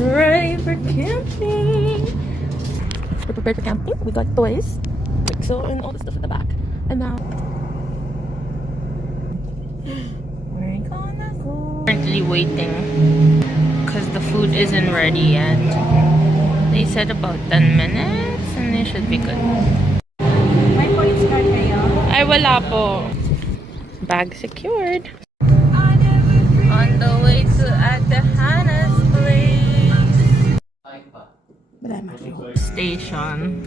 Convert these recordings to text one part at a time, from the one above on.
Ready for camping. We're prepared for camping. We got toys, like so, and all the stuff in the back. And now we're gonna go. Currently waiting because the food isn't ready yet. They said about 10 minutes and it should be good. May points card kayo? Ay, wala po. Bag secured. On the way to Ate Hannah's place. Station.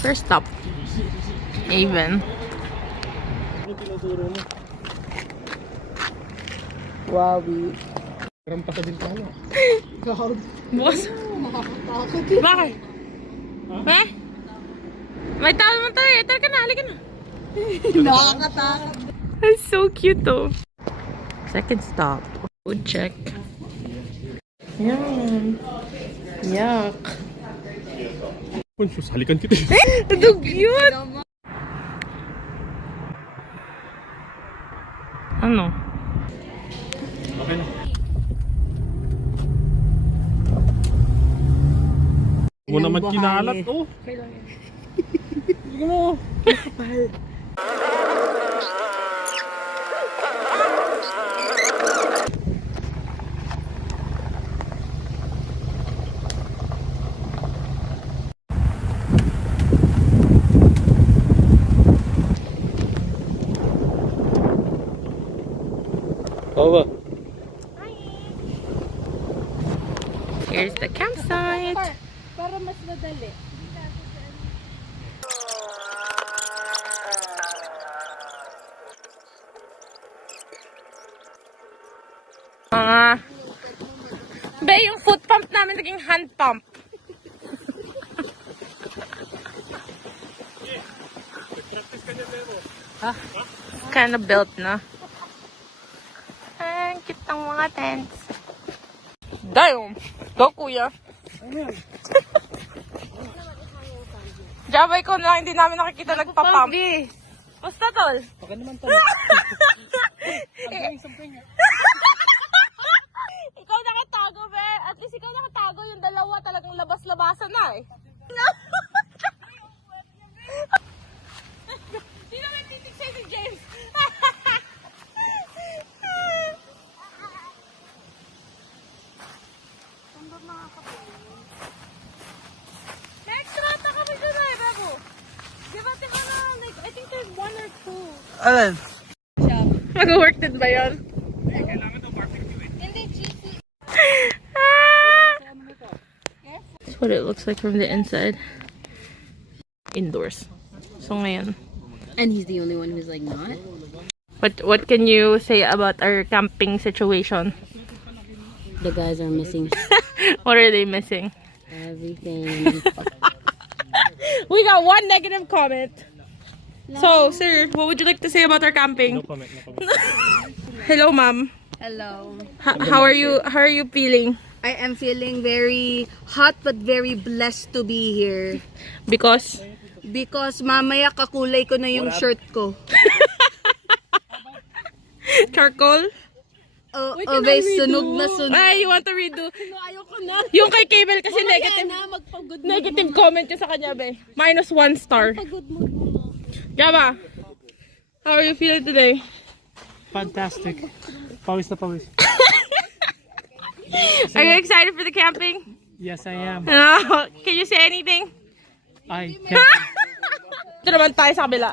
First stop, Avon. Wabi. Rampa sa bintana. Boss? Bakit? Eh? May tao naman tayo. Tara ka na, halika na. Nakakatakot. That's so cute though. Second stop. Food check. Yum. Yuck. Conscious, halikan kita. Ito cute! Ano? Okay na. Mo naman kinalat, oh. Sige mo. Kapal. Over. Here's the campsite. Para mas madali. Be, yung foot pump namin naging hand pump. Kind of built na. Ang cute ng mga tents. Damn! Go, kuya. Jabay ko na hindi namin nakikita nagpa-pump. Basta, tol. Okay naman tol. Ikaw nakatago, be. At least ikaw nakatago. Yung dalawa talagang labas-labasan na eh. Di naman titig sa'yo si James. Extra ata kami dyan eh, Bebo. Di ba na, like, I think there's 1 or 2. Alin? Mag-work din ba yun? Kailangan daw barbecue eh. Hindi, cheesy. That's what it looks like from the inside. Indoors. So ngayon. And he's the only one who's like not? What can you say about our camping situation? The guys are missing What are they missing? everything. We got 1 negative comment. So, sir, what would you like to say about our camping? No comment, no comment. Hello, ma'am. Hello. How are you? How are you feeling? I am feeling very hot but very blessed to be here. Because Because mamaya kakulay ko na yung shirt ko. charcoal? May sunog na sunog. Ay, you want to redo? No, ayoko na. Yung kay Cable kasi negative. na, magpag-good mood Negative comment yung sa kanya, be. -1 star. Good mood mo. Gaba, how are you feeling today? Fantastic. Pawis na pawis. Are you excited for the camping? Yes, I am. No. Can you say anything? I can't. Ito naman tayo sa kabila.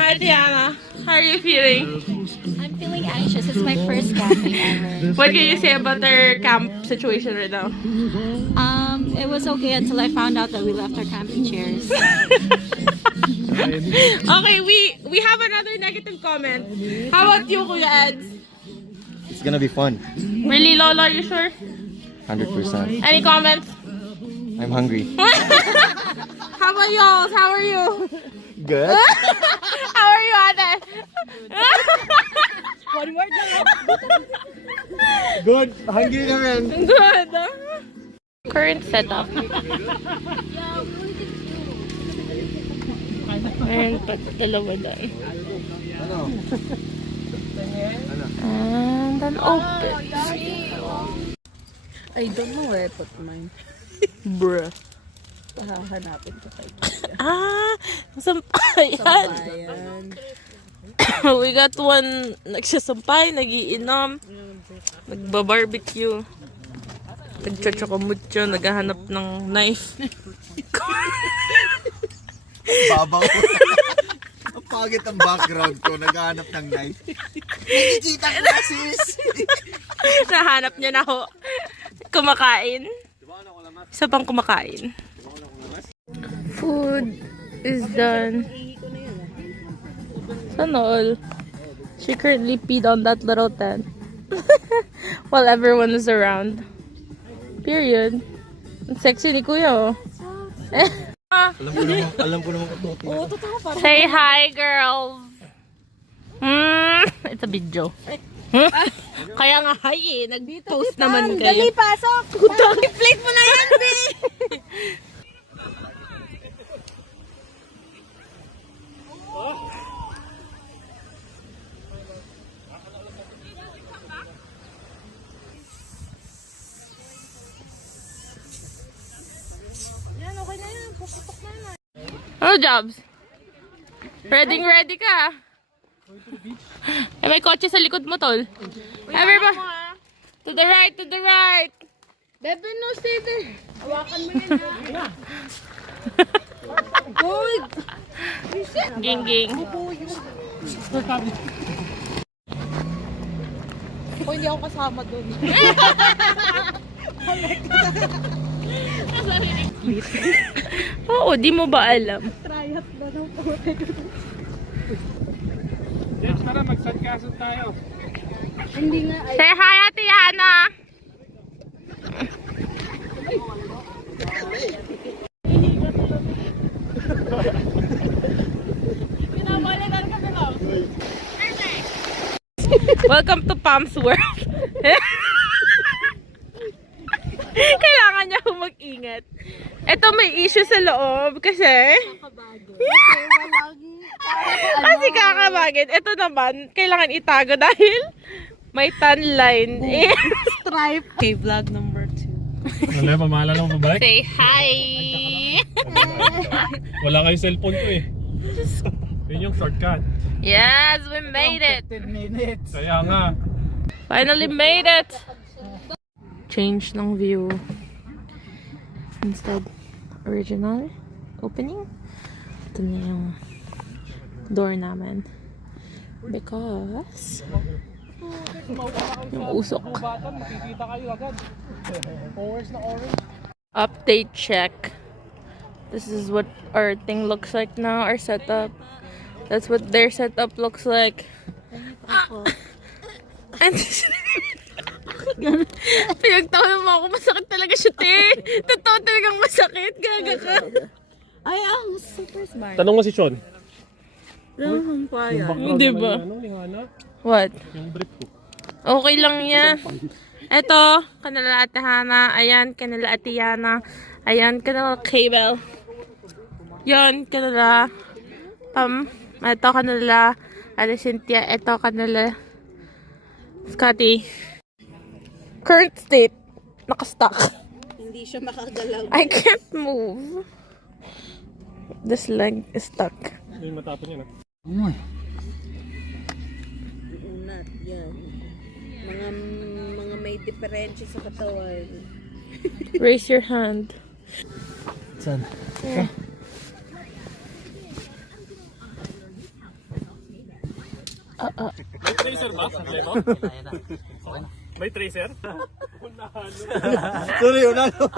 Hi, Tiana. How are you feeling? I'm feeling anxious. It's my first camping ever. What can you say about our camp situation right now? It was okay until I found out that we left our camping chairs. Okay, we have another negative comment. How about you, Kuya Eds? It's gonna be fun. Really, Lola, you sure? 100%. Any comments? I'm hungry. How about y'all? How are you? Good. How are you, Ate? Good. Hungry na rin. Good. Current setup. Meron pa dalawa doon. Ano? And then open. I don't know where I put mine. Bruh. Hahanapin ko kay Sampayan. Ayan. We got one nagsasampay, nagiinom, nagba-barbecue, nagchochokomutyo, naghahanap ng knife. Babaw. Ang pagit ang background ko. Naghahanap ng knife. Nakikita ko na sis. Nahanap niya na ho. Kumakain. Isa pang kumakain. Food is done. Sana all. She currently peed on that little tent. While everyone is around. Period. Ang sexy ni Kuya, oh. Alam ko naman kung Say hi, girls. It's a video. Kaya nga hi eh. Nag-post naman kayo. Dali, pasok! I-plate mo na yan, be! Ano, Jobs? Ready ka? Eh, may kotse sa likod mo, tol. Everybody. To the right, to the right. Bebe, no, stay there. Hawakan mo yan, ha? Good! Ging. Kung hindi ako kasama doon. Oo, di mo ba alam? Tryout na ng puti. Jess, tara, mag-sandcastle tayo. Hindi nga, ay... Say hi, Ate Yana. Welcome to Palms World. Kailangan niya akong mag-ingat. Ito may issue sa loob kasi kasi kakabagin. Ito naman, kailangan itago dahil may tan line. Stripe. Okay, vlog number 2. Wala, pamahala lang pabalik. Say hi! Wala kayo cellphone ko eh. Yun yung shortcut. Yes, we made it! 10 minutes. Kaya nga. Finally made it! Change ng view. Instead, original opening. Ito na yung door namin. Because yung usok. Makikita kayo agad. Orange na orange. Update check. This is what our thing looks like now, our setup. That's what their setup looks like. And pinagtawa mo ako, masakit talaga siya, te. Totoo talagang masakit, gaga ka. Ay, ang super smart. Tanong mo si Sean. Yung kaya. Hindi ba? Ano, yung hanap? What? Yung brief ko. Okay lang yan. Eto, kanila Ate Hana. Ayan, kanila Ate Yana. Ayan, kanila Cable. Yan, kanila Pam. Eto, kanila Ate Cynthia. Eto, kanila Scotty. Current state, nakastuck. Hindi siya makagalaw. I can't move. This leg is stuck. Yung matapon yan. Unat, yan. Mga may diferensya sa katawan. Raise your hand. Saan? May tracer ba? Lego? May tracer? Sorry, unalo.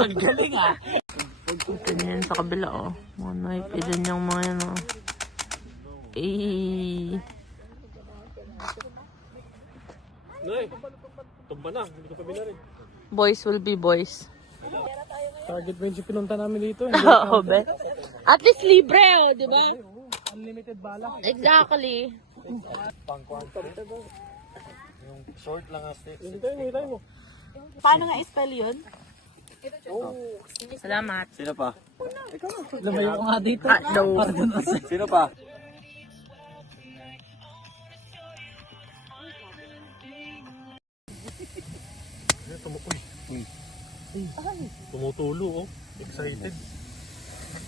Ganyan sa kabila, oh. Mga knife. Ilan yung mga yan, oh. Eh. Nay, tumba na. Hindi ko pa binarin. Boys will be boys. Target range yung pinunta namin dito. Oo, be. At least libre, oh, di ba? Unlimited bala. Exactly. Short lang ate. Paano nga spell yun? Salamat. Sino pa? Lumayo ko nga dito. Sino pa? Tumutulo, oh. Excited.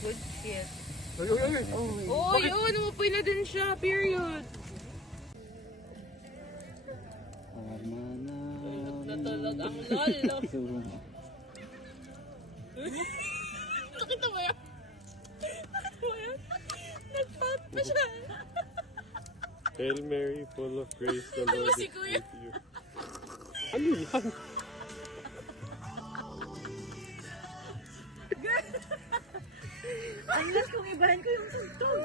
Good shit. Ay, ay, ay. Oh, yun. Umupoy na din siya. Period. Natulog ang lolo. Nakita mo yan? Nag-fat pa siya. Hail Mary, full of grace, the Lord Si is Kuya. with you. Ano yan? Unless kung ibahin ko yung tugtog.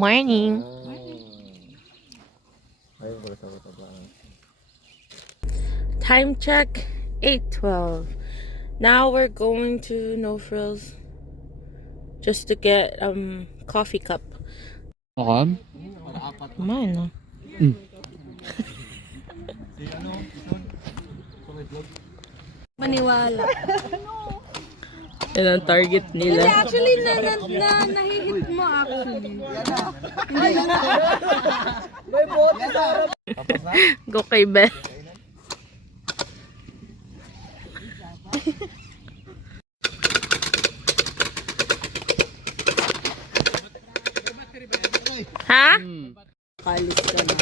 Morning. Time check 8:12. Now we're going to No Frills just to get coffee cup. Okay. Mine, no? Maniwala. Yan ang target nila. Actually, nahihit mo actually. Go kay Beth. Ha? Kalis ka na.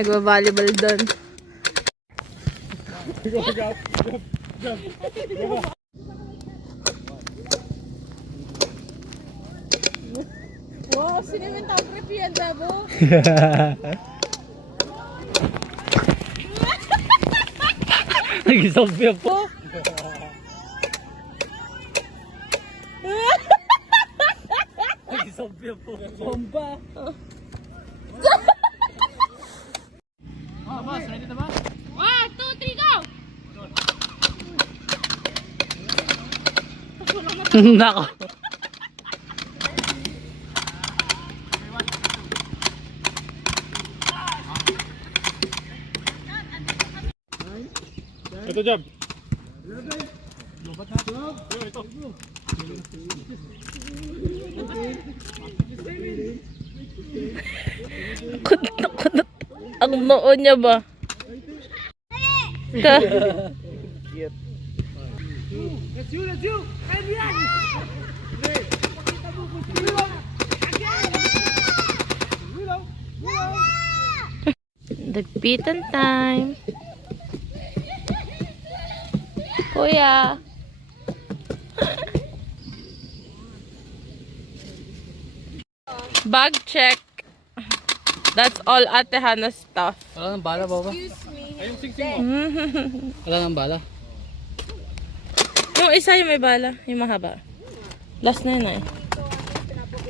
Nagba-volleyball doon. Wow, cinematography yan, Dabo. Nag-zombie po. Nag-zombie po. Bomba. Boss, ready na ba? 1, 2, 3, go! Nako. Ito, Jab. Kunot-kunot ang noo niya ba? Nagpitan time. Kuya. Bag check. That's all Ate Hannah's stuff. Wala nang bala, baba. Wala nang bala. Yung isa yung may bala, yung mahaba. Last na yun eh.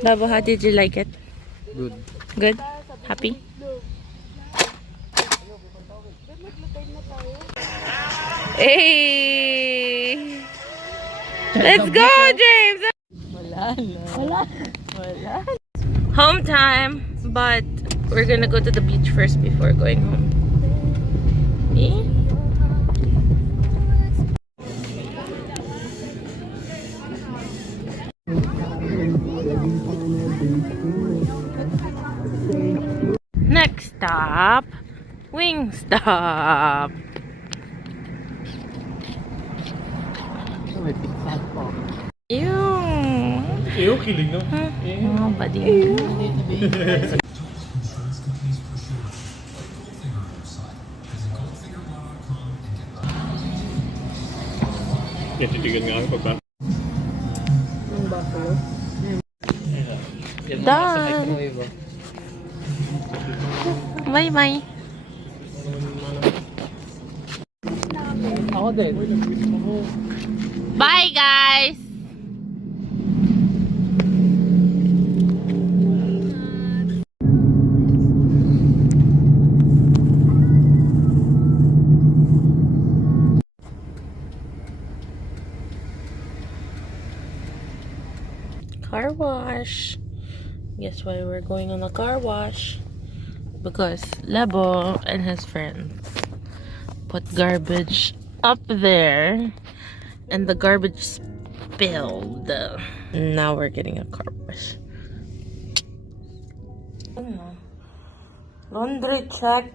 Dabo, how did you like it? Good. Good? Happy? Hey! Let's go, James! Wala. Home time, but we're gonna go to the beach first before going home. Eh? Next stop, Wingstop. Ew. Ew, kilig no? Oh, buddy. Yan, titigan nga ako pa. Done. Bye-bye. Ako din. Bye, guys. Car wash. Guess why we're going on a car wash? Because Lebo and his friends put garbage up there and the garbage spilled. Now we're getting a car wash. Laundry check.